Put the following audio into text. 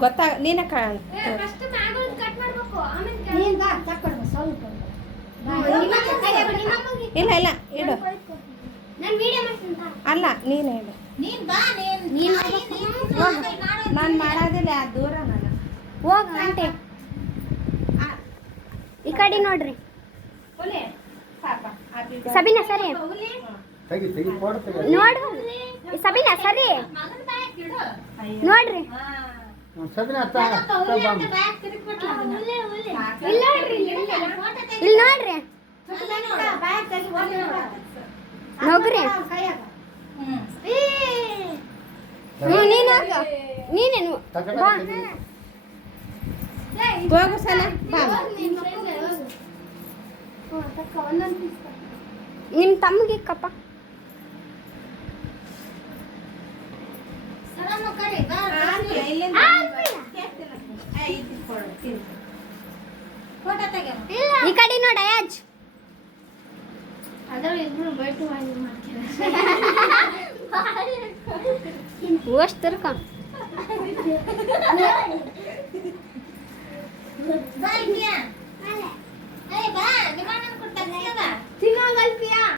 ಗೊತ್ತಾಗ ನೀನ ಇಲ್ಲ ಇಲ್ಲ ಇಡು ಅಲ್ಲ ನೀನು ಹೇಳು ನಾನು ಮಾಡೋದಿಲ್ಲ ದೂರ ನಾನು ಹೋಗ ಆಂಟಿ ಈ ಕಡೆ ನೋಡ್ರಿ ಸಬಿನಾ ಸರಿ ನೋಡು ಸಬಿನಾ ಸರಿ ನೋಡ್ರಿ ಇಲ್ಲಿ ನೋಡ್ರಿ ನೋಗ್ರಿ ನೀನೇನು ಹೋಗು ಸಲ ನಿಮ್ಮ ತಮ್ಮಗೆ ಕಪ್ಪ ಈ ಕಡೆ ನೋಡ ಯಾಜ್ ಅಷ್ಟು ತಿರ್ಕ